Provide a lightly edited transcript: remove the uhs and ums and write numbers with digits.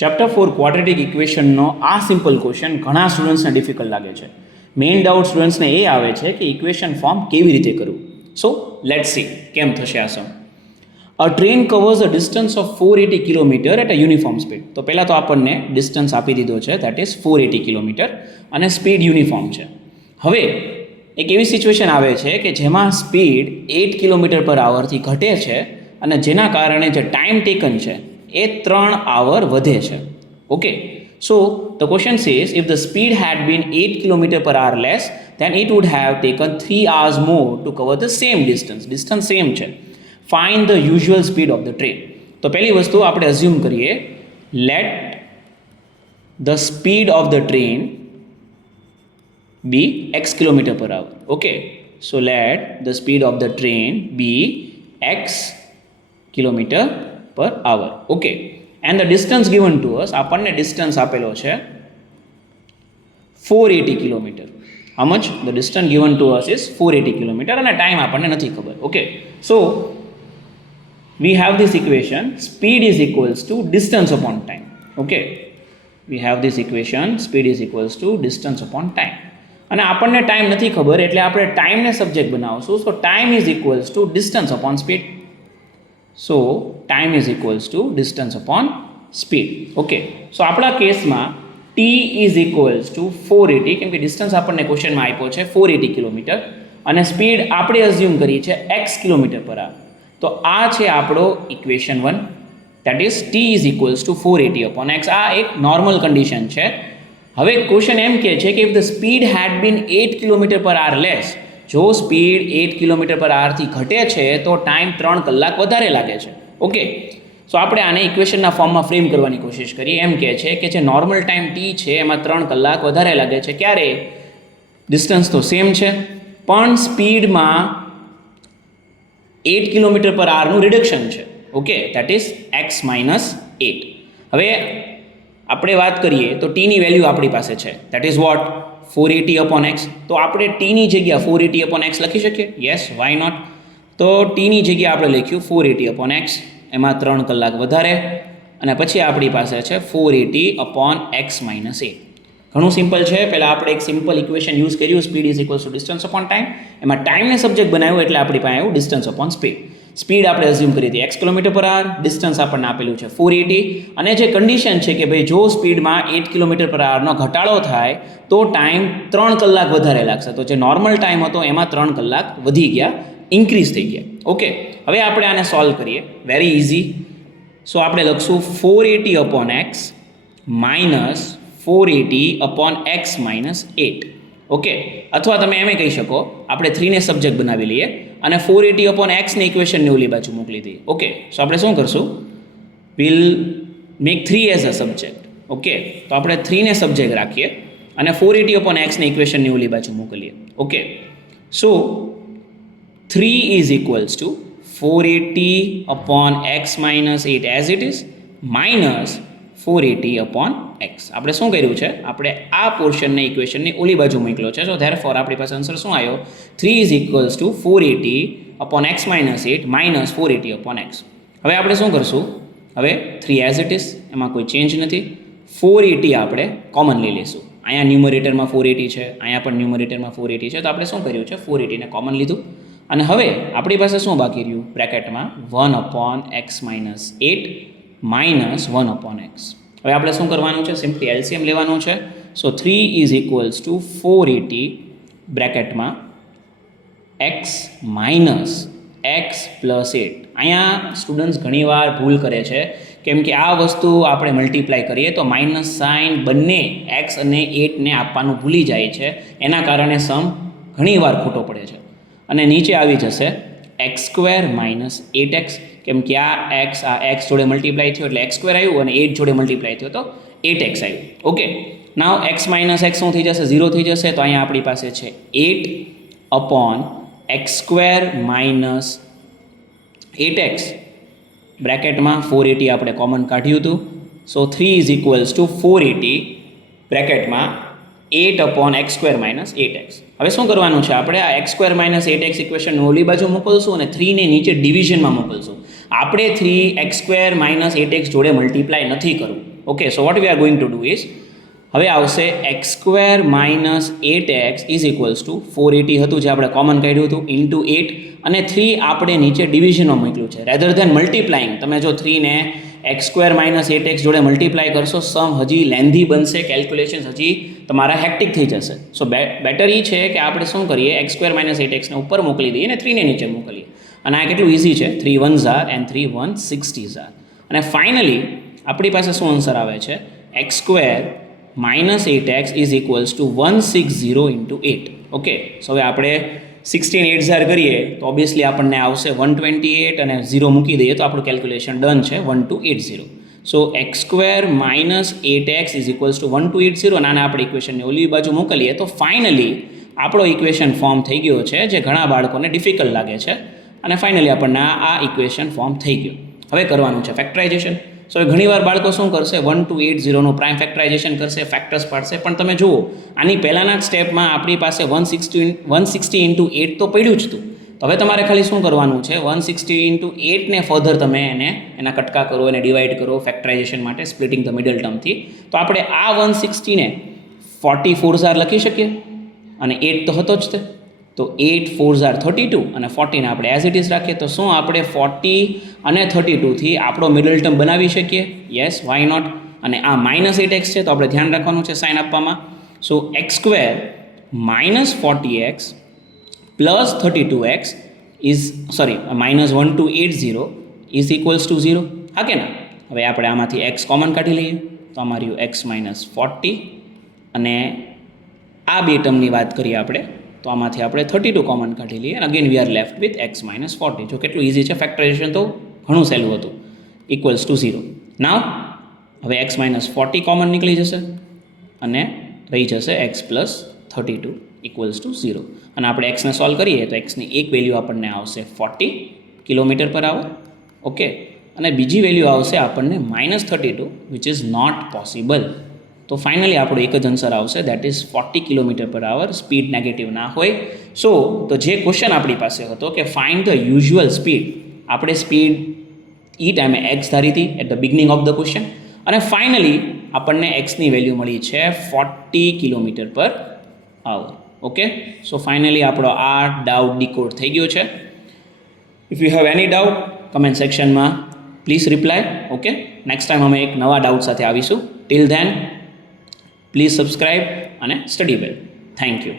Chapter 4 quadratic ઇક્વેશનનો આ simple question ઘણા સ્ટુડન્ટ્સને difficult લાગે છે. મેઇન ડાઉટ સ્ટુડન્ટ્સને એ આવે છે કે ઇક્વેશન ફોર્મ કેવી રીતે કરવું. સો લેટ્સ સી કેમ થશે આ સમ. A train covers a distance of 480 kilometre at a uniform speed. તો પહેલાં તો આપણને ડિસ્ટન્સ આપી દીધો છે, દેટ ઇઝ 480 કિલોમીટર, અને સ્પીડ યુનિફોર્મ છે. હવે એક એવી સિચ્યુએશન આવે છે કે જેમાં સ્પીડ 8 કિલોમીટર પર આવરથી ઘટે છે અને જેના કારણે જે ટાઈમ ટેકન છે એ 3 hour વધે છે. Okay, so the question says if the speed had been 8 kilometre પર hour less then it would have taken 3 hours more to cover the same distance. Distance same છે. Find the usual speed of the train. તો પહેલી વસ્તુ આપણે assume કરીએ, let the speed of the train be x kilometer per hour. Okay, so let the speed of the train be x kilometer per hour. Okay, and the distance given to us, આપણને distance આપેલો છે 480 kilometer. How much? The distance given to us is 480 kilometer અને time આપણને નથી ખબર. Okay, so we have this equation, speed is equals to distance upon time. Okay, we have this equation, speed is equals to distance upon time. અને આપણને time નથી ખબર એટલે આપણે ટાઈમને સબ્જેક્ટ બનાવશું. So time is equals to distance upon speed. So time is equals to distance upon speed. Okay, so આપણા કેસમાં ટી ઇઝ ઇક્વલ્સ ટુ 480, કેમ કે ડિસ્ટન્સ આપણને ક્વેશ્ચનમાં આપ્યો છે 480 કિલોમીટર અને સ્પીડ આપણે અઝ્યુમ કરી છે x કિલોમીટર પર આર. તો આ છે આપણો equation 1, that is T is equals to 480 upon x. આ એક નોર્મલ કન્ડિશન છે. હવે ક્વેશ્ચન એમ કહે છે કે if the speed had been 8 kilometre per hour less, જો સ્પીડ 8 કિલોમીટર પર આવરથી ઘટે છે તો ટાઈમ 3 કલાક વધારે લાગે છે. ઓકે, સો આપણે આને ઇક્વેશનના ફોર્મમાં ફ્રેમ કરવાની કોશિશ કરીએ. એમ કહે છે કે જે નોર્મલ ટાઈમ ટી છે એમાં 3 કલાક વધારે લાગે છે. ક્યારે? ડિસ્ટન્સ તો સેમ છે પણ સ્પીડમાં 8 કિલોમીટર પર આવરનું રિડક્શન છે. Okay, that is x - 8. હવે આપણે વાત કરીએ તો ટીની વેલ્યુ આપણી પાસે છે, that is what 480 upon x. તો આપણે ટીની જગ્યા 480 અપોન એક્સ લખી શકીએ? Yes, why not. તો ટીની જગ્યા આપણે લખ્યું 480 અપોન એક્સ, એમાં 3 કલાક વધારે, અને પછી આપણી પાસે છે 480 અપોન એક્સ - 8. ઘણું સિમ્પલ છે. પહેલાં આપણે એક સિમ્પલ ઇક્વેશન યુઝ કર્યું, speed is equals to distance upon time. એમાં ટાઈમને સબ્જેક્ટ બનાવ્યું એટલે આપણી પાસે આવ્યું ડિસ્ટન્સ અપોન સ્પીડ. સ્પીડ આપણે અઝ્યુમ કરી હતી x kilometre per R, distance આપણને આપેલું છે 480, અને જે કન્ડિશન છે કે ભાઈ જો સ્પીડમાં 8 કિલોમીટર પર આવરનો ઘટાડો થાય તો ટાઈમ 3 કલાક વધારે લાગશે. તો જે નોર્મલ ટાઈમ હતો એમાં 3 કલાક વધી ગયા, ઇન્ક્રીઝ થઈ ગયા. ઓકે, હવે આપણે આને સોલ્વ કરીએ. Very easy. સો આપણે લખશું 480 upon x minus 480 upon x - 8. Okay, અથવા તમે એમ કહી શકો આપણે 3ને સબ્જેક્ટ બનાવી લઈએ અને 480 અપોન એક્સને ઇક્વેશનની ઓલી બાજુ મોકલી દઈએ. ઓકે, સો આપણે શું કરશું? Will make 3 as a subject. Okay, તો આપણે 3ને સબ્જેક્ટ રાખીએ અને 480 અપોન એક્સને ઇક્વેશનની ઓલી બાજુ મોકલીએ. Okay, so 3 is equals to 480 upon x - 8 as it is minus 480 upon x. આપણે શું કર્યું છે? આપણે આ પોર્શનને ઇક્વેશનની ઓલી બાજુ મોકલ્યો છે. સો ધેરફોર આપણી પાસે આન્સર શું આવ્યો? 3 is equals to 480 upon x - 8 minus 480 upon x. હવે આપણે શું કરશું? હવે 3 એઝ ઇટ ઇઝ, એમાં કોઈ ચેન્જ નથી. 480 આપણે કોમન લઈ લઈશું. અહીંયા ન્યુમરેટરમાં 480 છે, અહીંયા પણ ન્યુમરેટરમાં 480 છે. તો આપણે શું કર્યું છે? 480ને કોમન લીધું અને હવે આપણી પાસે શું બાકી રહ્યું? બ્રેકેટમાં 1 upon x - 8 minus 1 upon x. હવે આપણે શું કરવાનું છે? સિમ્પલી એલસીએમ લેવાનું છે. સો 3 ઇઝ ઇક્વલ્સ ટુ 480 બ્રેકેટમાં એક્સ માઇનસ એક્સ પ્લસ 8. અહીંયા સ્ટુડન્ટ્સ ઘણીવાર ભૂલ કરે છે કેમ કે આ વસ્તુ આપણે મલ્ટીપ્લાય કરીએ તો માઇનસ સાઇન બંને એક્સ અને 8ને આપવાનું ભૂલી જાય છે. એના કારણે સમ ઘણીવાર ખોટો પડે છે અને નીચે આવી જશે x² માઇનસ 8x, કેમ કે આ x જોડે મલ્ટીપ્લાય થયો એટલે x² આવ્યું અને 8 જોડે મલ્ટીપ્લાય થયો તો 8x આવ્યું. ઓકે, નાવ x માઇનસ x શું થઈ જશે? 0 થઈ જશે. તો અહીંયા આપણી પાસે છે 8 અપોન x² માઇનસ 8x બ્રેકેટમાં 480 આપણે કોમન કાઢ્યું હતું. સો 3 is equals to 480 બ્રેકેટમાં 8 upon x² minus 8x. હવે શું કરવાનું છે? આપણે આ x² માઇનસ 8x ઇક્વેશન ઓલી બાજુ મોકલશું અને 3ને નીચે ડિવિઝનમાં મોકલશું. આપણે 3 x² માઇનસ 8x જોડે મલ્ટીપ્લાય નથી કરવું. Okay, so what we are going to do is હવે આવશે x square minus 8x is equals to 480 હતું જે આપણે કોમન કાઢ્યું હતું ઇન્ટુ 8 અને 3 આપણે નીચે ડિવિઝનમાં મૂક્યું છે રેધર ધેન મલ્ટીપ્લાઇંગ. તમે જો 3 ને એક્સ સ્ક્વેર માઇનસ 8x જોડે મલ્ટીપ્લાય કરશો સમ હજી લેન્ધી બનશે, કેલ્ક્યુલેશન હજી તમારા હેક્ટિક થઈ જશે. સો બેટર એ છે કે આપણે શું કરીએ, એક્સ સ્ક્વેર માઇનસ 8xને ઉપર મોકલી દઈએ અને 3 ને નીચે મોકલીએ. અને આ કેટલું ઇઝી છે, 3 1s are and 3 160s are. અને ફાઇનલી આપણી પાસે શું આન્સર આવે છે, x square minus 8x is equals to 160 into 8. Okay, so હવે આપણે 16 8s are કરીએ તો ઓબ્વિયસલી આપણને આવશે 128 અને 0 મૂકી દઈએ તો આપણું કેલ્ક્યુલેશન ડન છે 1280. So x square minus 8x is equals to 1280 અને આને આપણે ઇક્વેશનને ઓલી બાજુ મોકલીએ તો ફાઇનલી આપણો ઇક્વેશન ફોર્મ થઈ ગયો છે જે ઘણા બાળકોને ડિફિકલ્ટ લાગે છે. અને ફાઇનલી આપણને આ ઇક્વેશન ફોર્મ થઈ ગયું. હવે કરવાનું છે ફેક્ટરાઇઝેશન. સો ઘણીવાર બાળકો શું કરશે, 1280નું પ્રાઇમ ફેક્ટરાઇઝેશન કરશે, ફેક્ટર્સ પાડશે, પણ તમે જુઓ આની પહેલાંના જ સ્ટેપમાં આપણી પાસે 160 ઇન્ટુ 8 તો પડ્યું જ હતું. તો હવે તમારે ખાલી શું કરવાનું છે, 160 ઇન્ટુ 8ને ફર્ધર તમે એના કટકા કરો, એને ડિવાઈડ કરો ફેક્ટરાઇઝેશન માટે, સ્પ્લિટિંગ ધ મિડલ ટર્મથી. તો આપણે આ 160ને 44s are લખી શકીએ અને 8 તો હતો જ તે. તો 8 4s are 32 અને 40ને આપણે એઝ ઇટ ઇઝ રાખીએ તો શું આપણે 40 અને 32થી આપણો મિડલ ટર્મ બનાવી શકીએ? Yes, why not. અને આ માઇનસ 8x છે તો આપણે ધ્યાન રાખવાનું છે સાઇન આપવામાં. So x square minus 40x plus 32x is minus 1280 is equals to 0. હા કે ના? હવે આપણે આમાંથી x કોમન કાઢી લઈએ તો અમારી x માઇનસ 40 અને આ બે ટર્મની વાત કરીએ આપણે તો આમાંથી આપણે 32 કોમન કાઢી લઈએ અને again we are left with x minus 40. જો કેટલું ઇઝી છે ફેક્ટરાઇઝેશન, તો ઘણું સહેલું હતું. Equals to 0. નાવ હવે x માઇનસ 40 કોમન નીકળી જશે અને રહી જશે x પ્લસ 32 ઇક્વલ્સ ટુ 0. અને આપણે xને સોલ્વ કરીએ તો xની એક વેલ્યુ આપણને આવશે 40 કિલોમીટર પર આવર. ઓકે, અને બીજી વેલ્યુ આવશે આપણને minus 32 which is not possible. તો ફાઇનલી આપણો એક જ આન્સર આવશે, દેટ ઇઝ 40 કિલોમીટર પર આવર. સ્પીડ નેગેટિવ ના હોય. સો તો જે ક્વેશ્ચન આપણી પાસે હતો કે ફાઇન્ડ ધ યુઝ્યુઅલ સ્પીડ, આપણે સ્પીડ એ ટાઈમે એક્સ ધારી હતી at the beginning of the question અને ફાઇનલી આપણને એક્સની વેલ્યુ મળી છે 40 કિલોમીટર પર આવર. ઓકે, સો ફાઇનલી આપણો આ ડાઉટ ડીકોડ થઈ ગયો છે. If you have any doubt comment સેક્શનમાં please reply. Okay, next time અમે એક નવા ડાઉટ સાથે આવીશું. ટિલ ધેન પ્લીઝ સબસ્ક્રાઇબ અને સ્ટડી વેલ. Thank you.